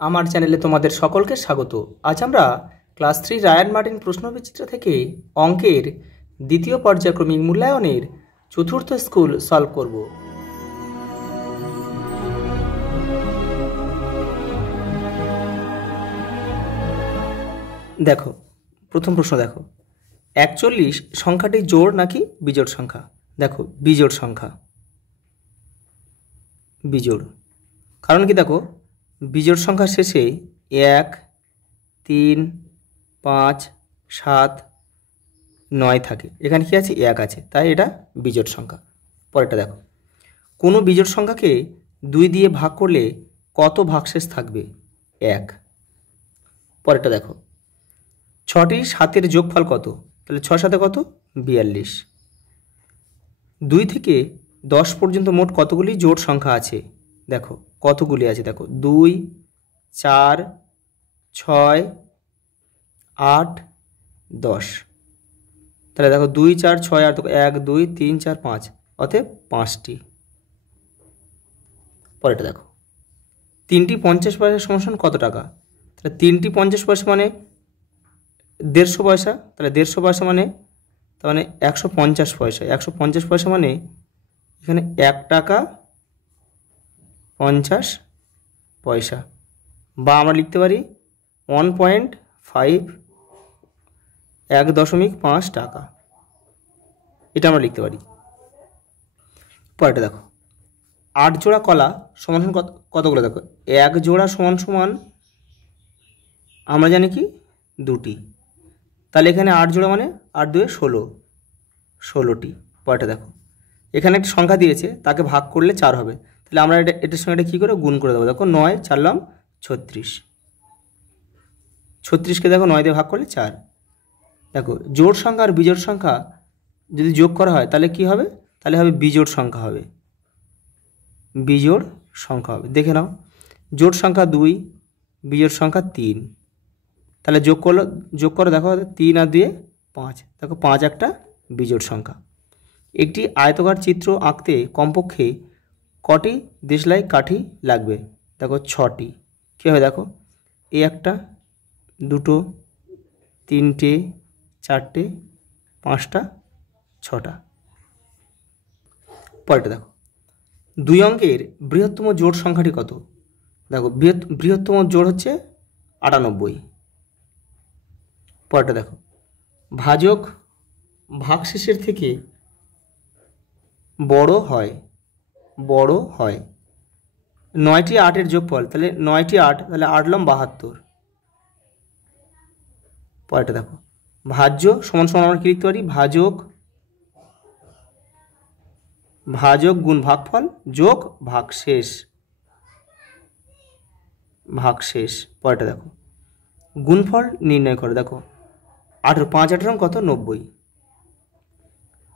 আমার চ্যানেলে তোমাদের সকলকে স্বাগত। আজ আমরা ক্লাস 3 রায়ান মার্টিন প্রশ্নবিচিত্র থেকে অঙ্কের দ্বিতীয় পর্যায়ক্রমিক মূল্যায়নের চতুর্থ স্কুল সলভ করব। দেখো, প্রথম প্রশ্ন দেখো, 41 সংখ্যাটি জোড় নাকি বিজোড় সংখ্যা? দেখো, বিজোড় সংখ্যা, বিজোড়। কারণ কি, দেখো বিজোড় সংখ্যার শেষে 1, 3, 5, 7, 9 থাকে। এখানে কি আছে? 1 আছে, তাই এটা বিজোড় সংখ্যা। পরেরটা দেখো, কোনো বিজোড় সংখ্যাকে 2 দিয়ে ভাগ করলে কত ভাগশেষ থাকবে? 1। পরেরটা দেখো, 6টি 7-এর যোগফল কত? তাহলে 6 7 কত? 42। 2 থেকে 10 পর্যন্ত মোট কতগুলি জোড় সংখ্যা আছে? দেখো কতগুলি আছে, দেখো 2, 4, 6, 8, 10। তাহলে দেখো 2, 4, 6, 8, 1, 2, 3, 4, 5, অতএব 5টি। পরেরটা দেখো, 3টি 50 পয়সা সমান কত টাকা? তাহলে 3টি 50 পয়সা মানে 150 পয়সা। তাহলে 150 পয়সা মানে তার মানে 150 পয়সা। 150 পয়সা মানে এখানে 1 টাকা 50 পয়সা, বা আমরা লিখতে পারি 1.5 1.5 টাকা, এটা আমরা লিখতে পারি। পরেরটা দেখো, 8 জোড়া কলা সমান কতগুলো? দেখো 1 জোড়া সমান সমান আমরা জানি কি 2টি। তাহলে এখানে 8 জোড়া মানে 8 2 16, 16টি। পরেরটা দেখো, এখানে একটা সংখ্যা দিয়েছে, তাকে ভাগ করলে 4 হবে। তাহলে আমরা এটার সঙ্গে এটা কী করে গুণ করে দেবো? দেখো 9 4 36, 36কে দেখো 9 দিয়ে ভাগ করলে 4। দেখো জোড় সংখ্যা আর বিজোড় সংখ্যা যদি যোগ করা হয় তাহলে কি হবে? তাহলে হবে বিজোড় সংখ্যা হবে, বিজোড় সংখ্যা হবে। দেখে নাও, জোড় সংখ্যা 2, বিজোড় সংখ্যা 3। তাহলে যোগ করো, দেখো 3 আর 2 5, দেখো 5 একটা বিজোড় সংখ্যা। একটি আয়তকার চিত্র আঁকতে কমপক্ষে কটি দেশলাই কাঠি লাগবে? দেখো 6টি। কী হবে? দেখো এই একটা, 2টো, 3টে, 4টে, 5টা, 6টা। পরেরটা দেখো, 2 অঙ্কের বৃহত্তম জোড় সংখ্যাটি কত? দেখো বৃহত্তম জোড় হচ্ছে 98। পরেরটা দেখো, ভাজক ভাগশেষের থেকে বড় হয়, বড় হয়। 9টি 8-এর যোগফল, তাহলে 9টি 8, তাহলে 8 × 72। পরেরটা দেখো, ভাজ্য সমান সমান আমরা কি লিখতে পারি? ভাজক গুণ ভাগফল যোগ ভাগশেষ, ভাগশেষ। পরেরটা দেখো, গুণফল নির্ণয় করো। দেখো 18, 5 18 কত? 90।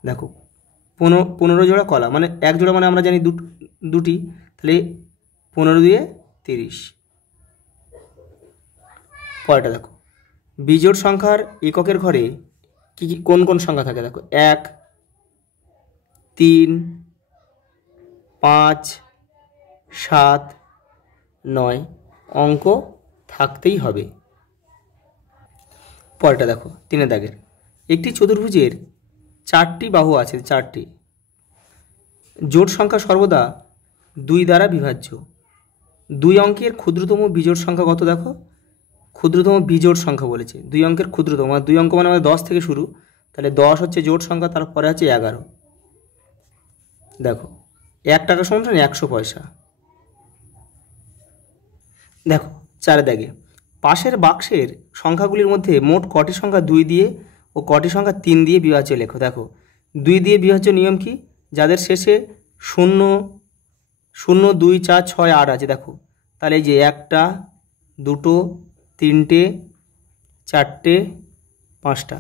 দেখো 15 জোড়া কলা মানে 1 জোড়া মানে আমরা জানি 2টি, তাহলে 15 দিয়ে 30। পরেরটা দেখো, বিজোড় সংখ্যার এককের ঘরে কোন কোন সংখ্যা থাকে? দেখো 1, 3, 5, 7, 9 অঙ্ক থাকতেই হবে। পরেরটা দেখো, 3 দাগের, একটি চতুর্ভুজের 4টি বাহু আছে, 4টি। জোড় সংখ্যা সর্বদা 2 দ্বারা বিভাজ্য। 2 অঙ্কের ক্ষুদ্রতম বিজোড় সংখ্যা কত? দেখো ক্ষুদ্রতম বিজোড় সংখ্যা বলেছে, 2 অঙ্কের ক্ষুদ্রতম, মানে 2 অঙ্ক মানে আমাদের 10 থেকে শুরু, তাহলে 10 হচ্ছে জোড় সংখ্যা, তারপরে আছে 11। দেখো 1 টাকা সমান 100 পয়সা। দেখো 4 দাগে, পাশের বাক্সের সংখ্যাগুলির মধ্যে মোট কটি সংখ্যা 2 দিয়ে ও কটি সংখ্যা 3 দিয়ে বিভাজ্য লেখো। দেখো 2 দিয়ে বিভাজ্য নিয়ম কি? যাদের শেষে 0 0 2 4 6 8 আছে, দেখো তাহলে এই যে 1টা 2টো 3টে 4টে 5টা,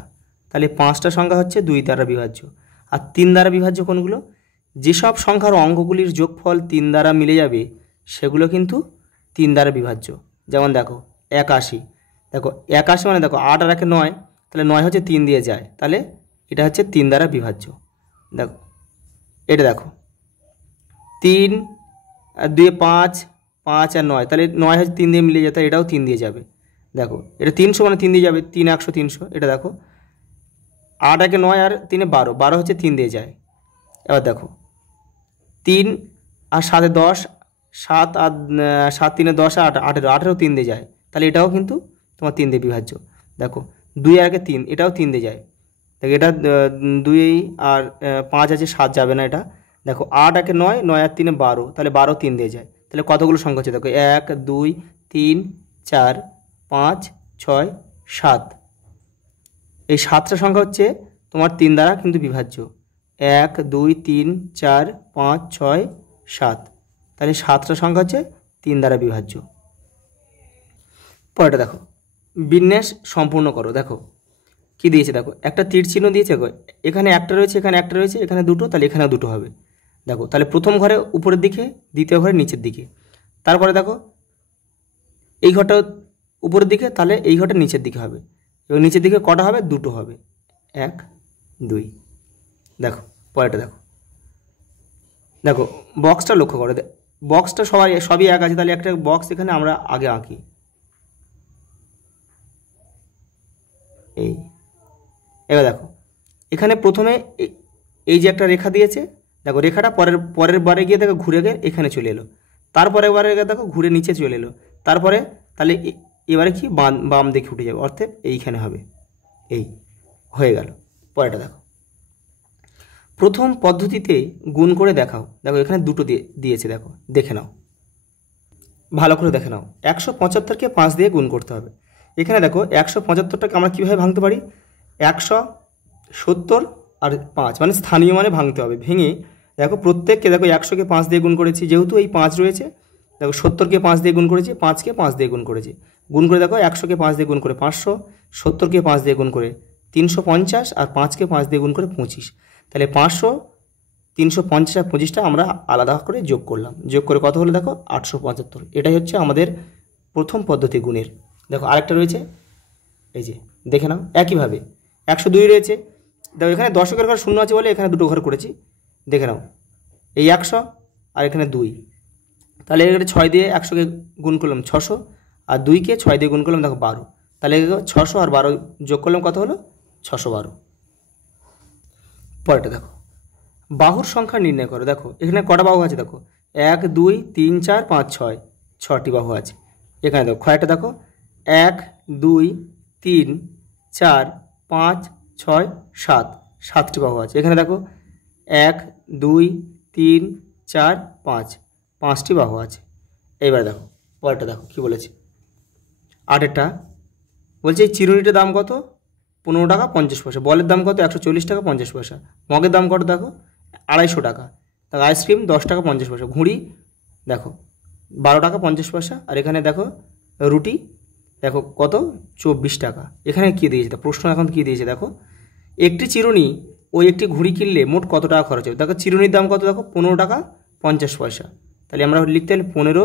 তাহলে 5টা সংখ্যা হচ্ছে 2 দ্বারা বিভাজ্য। আর 3 দ্বারা বিভাজ্য কোনগুলো? যেসব সংখ্যার অঙ্কগুলির যোগফল 3 দ্বারা মিলে যাবে সেগুলো কিন্তু 3 দ্বারা বিভাজ্য। যেমন দেখো 81, দেখো 81 মানে দেখো 8 আর 1 9, তাহলে 9 হচ্ছে 3 দিয়ে যায়, তাহলে এটা হচ্ছে 3 দ্বারা বিভাজ্য। দেখো এটা দেখো 3 আর 2 5, 5 আর 9, তাহলে 9 হচ্ছে 3 দিয়ে মিলে যায়, তাহলে এটাও 3 দিয়ে যাবে। দেখো এটা 300 মানে 3 দিয়ে যাবে, 3 100 300। এটা দেখো 8 একে 9 আর 3 এ 12, 12 হচ্ছে 3 দিয়ে যায়। এবার দেখো 3 আর 7 10, 7 আর 7 3 10 আর 18, 18 3 দিয়ে যায়, তাহলে এটাও কিন্তু তোমার 3 দিয়ে বিভাজ্য। দেখো 2 আর 3, এটাও 3 দিয়ে যায়। দেখো এটা 2 আর 5 আছে, 7 যাবে না এটা। দেখো 8 একে 9, 9 আর 3 12, তাহলে 12 3 দিয়ে যায়। তাহলে কতগুলো সংখ্যা হচ্ছে দেখো 1 2 3 4 5 6 7। এই 7টা সংখ্যা হচ্ছে তোমার 3 দ্বারা কিন্তু বিভাজ্য। 1 2 3 4 5 6 7, তাহলে 7টা সংখ্যা হচ্ছে 3 দ্বারা বিভাজ্য। পরেরটা দেখো, বিন্যাস সম্পূর্ণ করো। দেখো কি দিয়েছে, দেখো একটা তীর চিহ্ন দিয়েছে, এখানে একটা রয়েছে, এখানে একটা রয়েছে, এখানে দুটো, তাহলে এখানেও দুটো হবে। দেখো তাহলে প্রথম ঘরে উপরের দিকে, দ্বিতীয় ঘরে নিচের দিকে। তারপরে দেখো এই ঘরটা উপরের দিকে, তাহলে এই ঘরটা নিচের দিকে হবে, এবং নিচের দিকে কটা হবে, দুটো হবে, 1 2। দেখো পরেরটা দেখো, দেখো বক্সটা লক্ষ্য করো, বক্সটা সবই এক আছে, তাহলে একটা বক্স এখানে আমরা আগে আঁকি। এই এবার দেখো এখানে প্রথমে এই যে একটা রেখা দিয়েছে, দেখো রেখাটা পরের বারে গিয়ে দেখো ঘুরে গিয়ে এখানে চলে এলো, তারপরে বারে দেখো ঘুরে নিচে চলে এলো, তারপরে তাহলে এবারে কি বাম দিকে উঠে যাবে, অর্থাৎ এইখানে হবে। এই হয়ে গেল। পরেরটা দেখো, প্রথম পদ্ধতিতে গুণ করে দেখাও। দেখো এখানে দুটো দিয়েছে, দেখো দেখে নাও, ভালো করে দেখে নাও। 175কে 5 দিয়ে গুণ করতে হবে। এখানে দেখো 175টাকে আমরা কীভাবে ভাঙতে পারি, 170 আর 5 মানে স্থানীয় মানে ভাঙতে হবে। ভেঙে দেখো প্রত্যেককে, দেখো 100কে 5 দিয়ে গুণ করেছি, যেহেতু এই 5 রয়েছে, দেখো 70কে 5 দিয়ে গুণ করেছি, 5কে 5 দিয়ে গুণ করেছি। গুণ করে দেখো 100কে 5 দিয়ে গুণ করে 500, 70কে 5 দিয়ে গুণ করে 350, আর 5কে 5 দিয়ে গুণ করে 25। তাহলে 500, 350 আর 25টা আমরা আলাদা করে যোগ করলাম, যোগ করে কত হলো দেখো 875। এটাই হচ্ছে আমাদের প্রথম পদ্ধতি গুণের। দেখো আরেকটা রয়েছে, এই যে দেখে নাও একইভাবে 102 রয়েছে। দেখো এখানে দশকের ঘর শূন্য আছে বলে এখানে দুটো ঘর করেছি, দেখে নাও এই 100 আর এখানে 2, তাহলে এখানে 6 দিয়ে 100কে গুণ করলাম 600, আর 2কে 6 দিয়ে গুণ করলাম দেখো 12, তাহলে 600 আর 12 যোগ করলাম কত হলো 612। পরেরটা দেখো, বাহুর সংখ্যা নির্ণয় করো। দেখো এখানে কটা বাহু আছে, দেখো 1 2 3 4 5 6, 6টি বাহু আছে। এখানে দেখো ক্ষয়টা দেখো 1 2 3 4 5 6 7, 7টি বাহু আছে। এখানে দেখো 1 2 3 4 5, 5টি বাহু আছে। এইবার দেখো পরেরটা দেখো কি বলেছে, 8এরটা বলছে এই চিরুনিটার দাম কত, 15 টাকা 50 পয়সা। বলের দাম কত, 140 টাকা 50 পয়সা। মগের দাম কত দেখো 250 টাকা। দেখো আইসক্রিম 10 টাকা 50 পয়সা। ঘুড়ি দেখো 12 টাকা 50 পয়সা। আর এখানে দেখো রুটি দেখো কত 24 টাকা। এখানে কী দিয়েছে, প্রশ্ন এখন কী দিয়েছে দেখো, একটি চিরুনি ও একটি ঘুড়ি কিনলে মোট কত টাকা খরচ হবে। দেখো চিরুনির দাম কত দেখো 15 টাকা 50 পয়সা, তাহলে আমরা লিখতে হলে 15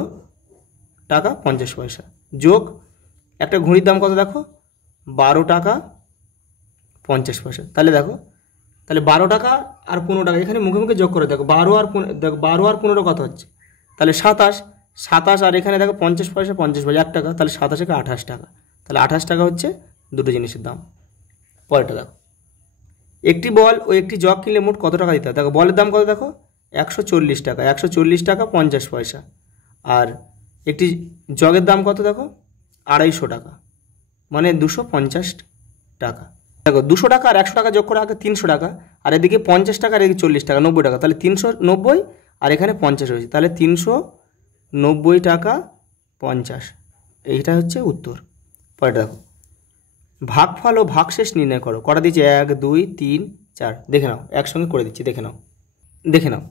টাকা 50 পয়সা, যোগ একটা ঘুড়ির দাম কত দেখো 12 টাকা 50 পয়সা। তাহলে দেখো তাহলে 12 টাকা আর 15 টাকা এখানে মুখে মুখে যোগ করে দেখো 12 আর 15 কত হচ্ছে, তাহলে 27, 27 আর এখানে দেখো 50 পয়সা 50 পয়সা 1 টাকা, তাহলে 27 থেকে 28 টাকা। তাহলে 28 টাকা হচ্ছে দুটো জিনিসের দাম। পরেরটা দেখো, একটি বল ও একটি জগ কিনলে মোট কত টাকা দিতে হবে। দেখো বলের দাম কত দেখো 140 টাকা, 140 টাকা 50 পয়সা। আর একটি জগের দাম কত দেখো 250 টাকা, মানে 250 টাকা। দেখো 200 টাকা আর 100 টাকা যোগ করে আগে 300 টাকা, আর এদিকে 50 টাকা আর এদিকে 40 টাকা 90 টাকা, তাহলে 390 আর এখানে 50 রয়েছে, তাহলে 390 টাকা 50। এইটা হচ্ছে উত্তর। পরেরটা দেখো, ভাগফল ও ভাগশেষ নির্ণয় করো। কটা দিয়েছে 1 2 3 4, দেখে নাও একসঙ্গে করে দিচ্ছি, দেখে নাও দেখে নাও।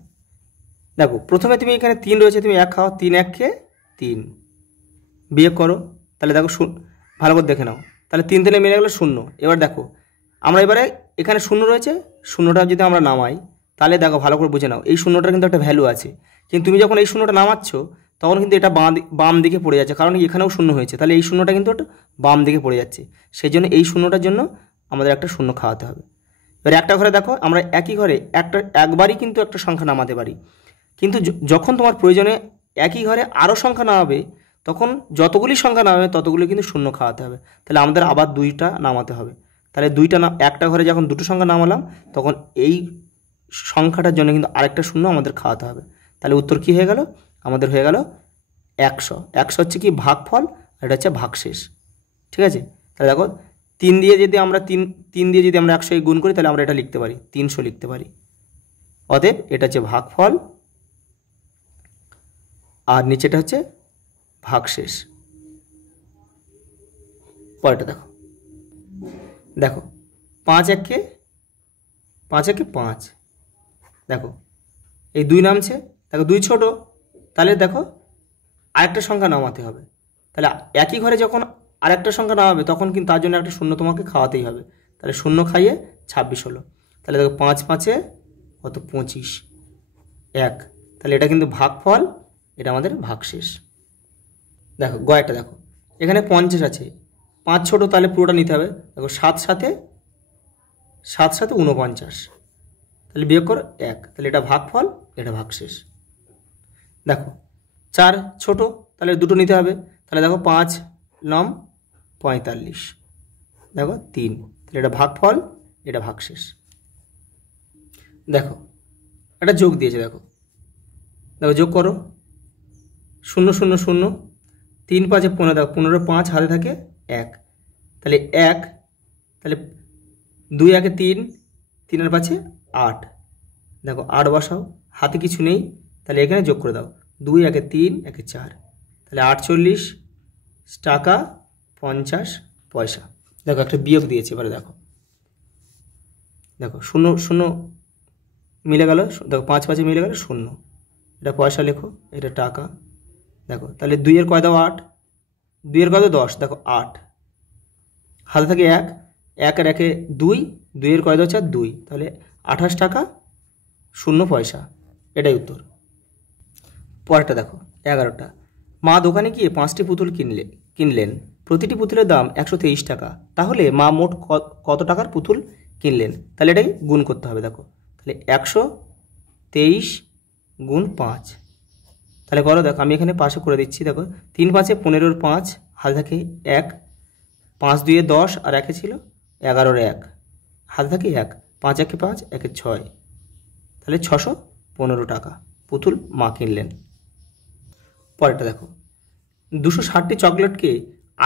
দেখো প্রথমে তুমি এখানে 3 রয়েছে, তুমি 1 খাও, 3 1 কে 3, বিয়োগ করো, তাহলে দেখো ভালো করে দেখে নাও, তাহলে 3 দিনে মিলে গেলো 0। এবার দেখো আমরা এবারে এখানে 0 রয়েছে, 0টা যদি আমরা নামাই, তাহলে দেখো ভালো করে বুঝে নাও এই 0টার কিন্তু একটা ভ্যালু আছে, কিন্তু তুমি যখন এই 0টা নামাচ্ছ তখন কিন্তু এটা বাম দিকে পড়ে যাচ্ছে, কারণ এখানেও 0 হয়েছে, তাহলে এই 0টা কিন্তু একটা বাম দিকে পড়ে যাচ্ছে, সেই জন্য এই 0টার জন্য আমাদের একটা 0 খাওয়াতে হবে। এবার একটা ঘরে দেখো আমরা একই ঘরে একবারই কিন্তু একটা সংখ্যা নামাতে পারি, কিন্তু যখন তোমার প্রয়োজনে একই ঘরে আরও সংখ্যা নামাবে তখন যতগুলি সংখ্যা নামাবে ততগুলি কিন্তু শূন্য খাওয়াতে হবে। তাহলে আমাদের আবার 2টা নামাতে হবে। তাহলে একটা ঘরে যখন দুটো সংখ্যা নামালাম তখন এই সংখ্যাটার জন্য কিন্তু আরেকটা শূন্য আমাদের খাওয়াতে হবে। তাহলে উত্তর কী হয়ে গেল? আমাদের হয়ে গেল 100। 100 হচ্ছে কি ভাগফল, আর এটা হচ্ছে ভাগশেষ। ঠিক আছে, তাহলে দেখো 3 দিয়ে যদি আমরা 3 দিয়ে যদি আমরা 100 গুণ করি তাহলে আমরা এটা লিখতে পারি 300 লিখতে পারি। অতএব এটা হচ্ছে ভাগফল আর নিচেটা হচ্ছে ভাগশেষ। পরেরটা দেখো, দেখো 5 একে 5। দেখো এই 2 নামছে, দেখো 2 ছোট, তাহলে দেখো আরেকটা সংখ্যা নামাতে হবে। তাহলে একই ঘরে যখন আরেকটা সংখ্যা নামাবে তখন কিন্তু তার জন্য একটা শূন্য তোমাকে খাওয়াতেই হবে। তাহলে শূন্য খাইয়ে 26 হলো। তাহলে দেখো 5 5 কত 25, 1। তাহলে এটা কিন্তু ভাগফল, এটা আমাদের ভাগশেষ। দেখো গয়টা দেখো, এখানে 50 আছে, 5 ছোট, তাহলে পুরোটা নিতে হবে। দেখো 7 7 49, তাহলে বিয়োগ করো 1, তাহলে এটা ভাগফল, এটা ভাগশেষ। দেখো 4 ছোট, তাহলে দুটো নিতে হবে। তাহলে দেখো 5 9 45, দেখো 3, তাহলে এটা ভাগফল, এটা ভাগশেষ। দেখো একটা যোগ দিয়েছে, দেখো দেখো যোগ করো 0 0 0, 3 5 15, দেখো 15 5 হাতে থাকে 1, তাহলে 1, তাহলে 2 1 3, 3 আর 5 8, দেখো 8 বসাও, হাতে কিছু নেই, তাহলে এখানে যোগ করে দাও 2 1 3 1 4, তাহলে 48 টাকা 50 পয়সা। দেখো একটা বিয়োগ দিয়েছে, এবারে দেখো 0 0 মিলে গেল, দেখো 5 5 মিলে গেল 0, এটা পয়সা লেখো, এটা টাকা। দেখো তাহলে 2 এর কয় দাও 8, 2 এর কয় দাও 10, দেখো 8, হাতে থাকে 1, 1 আর 1 2, 2 এর কয় দাও 4 2, তাহলে 28 টাকা 0 পয়সা, এটাই উত্তর। পরেরটা দেখো 11টা, মা দোকানে গিয়ে 5টি পুতুল কিনলেন, প্রতিটি পুতুলের দাম 123 টাকা, তাহলে মা মোট কত টাকার পুতুল কিনলেন? তাহলে এটাই গুণ করতে হবে। দেখো তাহলে 123 গুণ 5, তাহলে করো। দেখো আমি এখানে পাশে করে দিচ্ছি। দেখো 3 5 15 5, হাতে থাকে 1, 5 2 10 আর 1 ছিল 11 1, হাতে থাকে 1, 5 1 5 1 6, তাহলে 615 টাকা পুতুল মা কিনলেন। পরেরটা দেখো 260টি চকলেটকে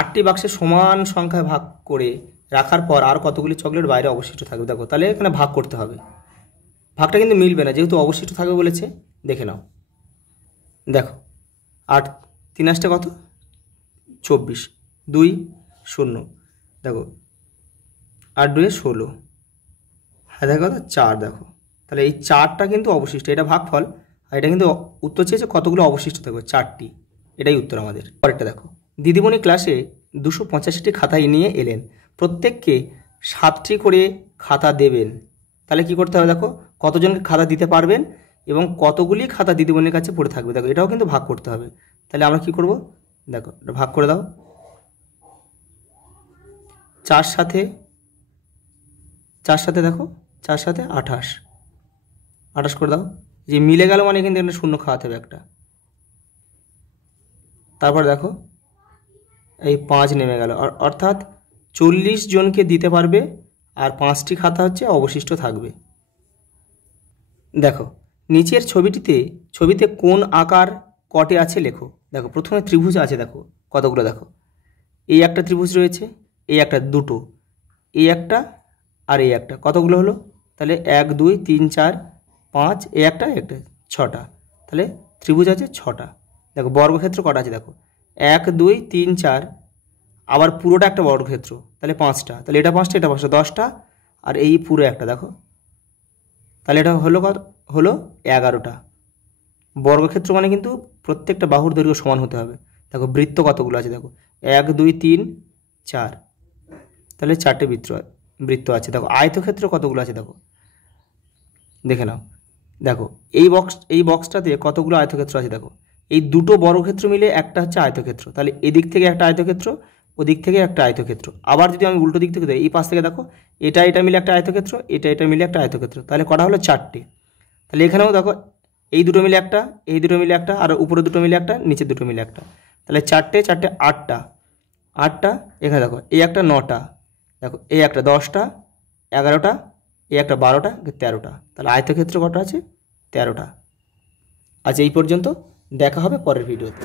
8টি বাক্সে সমান সংখ্যায় ভাগ করে রাখার পর আর কতগুলি চকলেট বাইরে অবশিষ্ট থাকবে? দেখো তাহলে এখানে ভাগ করতে হবে, ভাগটা কিন্তু মিলবে না যেহেতু অবশিষ্ট থাকবে বলেছে। দেখে নাও, দেখো 8 3 8 কত 24, 2 0, দেখো 8 2 16, হ্যাঁ দেখো কত 4, দেখো তাহলে এই 4টা কিন্তু অবশিষ্ট, এটা ভাগফল, আর এটা কিন্তু উত্তর চেয়েছে কতগুলো অবশিষ্ট থাকবে 4টি, এটাই উত্তর আমাদের। পরেরটা দেখো, দিদিমণি ক্লাসে 285টি খাতা নিয়ে এলেন, প্রত্যেককে 7টি করে খাতা দেবেন। তাহলে কি করতে হবে? দেখো কতজনকে খাতা দিতে পারবেন এবং কতগুলি খাতা দিদিমণির কাছে পড়ে থাকবে, দেখো এটাও কিন্তু ভাগ করতে হবে। তাহলে আমরা কি করব? দেখো এটা ভাগ করে দাও, 4 সাথে দেখো 4 সাথে 28 করে দাও, যে মিলে গেল মানে কিন্তু এখানে শূন্য খাওয়াতে হবে একটা। তারপর দেখো এই 5 নেমে গেল, অর্থাৎ 40 জনকে দিতে পারবে আর 5টি খাতা হচ্ছে অবশিষ্ট থাকবে। দেখো নিচের ছবিতে কোন আকার কটে আছে লেখো। দেখো প্রথমে ত্রিভুজ আছে, দেখো কতগুলো, দেখো এই একটা ত্রিভুজ রয়েছে, এই একটা, দুটো, এই একটা আর এই একটা, কতগুলো হলো? তাহলে 1 2 3 4 5, এই একটা 6টা, তাহলে ত্রিভুজ আছে 6টা। দেখো বর্গক্ষেত্র কটা আছে? দেখো 1 2 3 4, আবার পুরোটা একটা বর্গক্ষেত্র, তাহলে 5টা, তাহলে এটা 5টা এটা 5টা 10টা, আর এই পুরো একটা, দেখো তাহলে এটা হলো কত? হলো 11টা। বর্গক্ষেত্র মানে কিন্তু প্রত্যেকটা বাহুর দৈর্ঘ্য সমান হতে হবে। দেখো বৃত্ত কতগুলো আছে? দেখো 1 2 3 4, তাহলে 4টে বৃত্ত আছে। দেখো আয়তক্ষেত্র কতগুলো আছে? দেখো দেখে নাও, দেখো এই বক্সটাতে কতগুলো আয়তক্ষেত্র আছে? দেখো এই দুটো বর্গক্ষেত্র মিলে একটা হচ্ছে আয়তক্ষেত্র, তাহলে এদিক থেকে একটা আয়তক্ষেত্র, ওদিক থেকে একটা আয়তক্ষেত্র। আবার যদি আমি উল্টো দিক থেকে দেই, এই পাশ থেকে দেখো এটা মিলে একটা আয়তক্ষেত্র, এটা মিলে একটা আয়তক্ষেত্র, তাহলে কটা হলো? 4টে। তাহলে এখানেও দেখো এই দুটো মিলে একটা, এই দুটো মিলে একটা, আর উপরে দুটো মিলে একটা, নিচে দুটো মিলে একটা, তাহলে চারটে চারটে আটটা, আটটা। এখানে দেখো এই একটা নটা, দেখো এই একটা 10টা, 11টা, এই একটা 12টা, 13টা, তাহলে আয়তক্ষেত্র কটা আছে? 13টা। আজ এই পর্যন্ত, দেখা হবে পরের ভিডিওতে।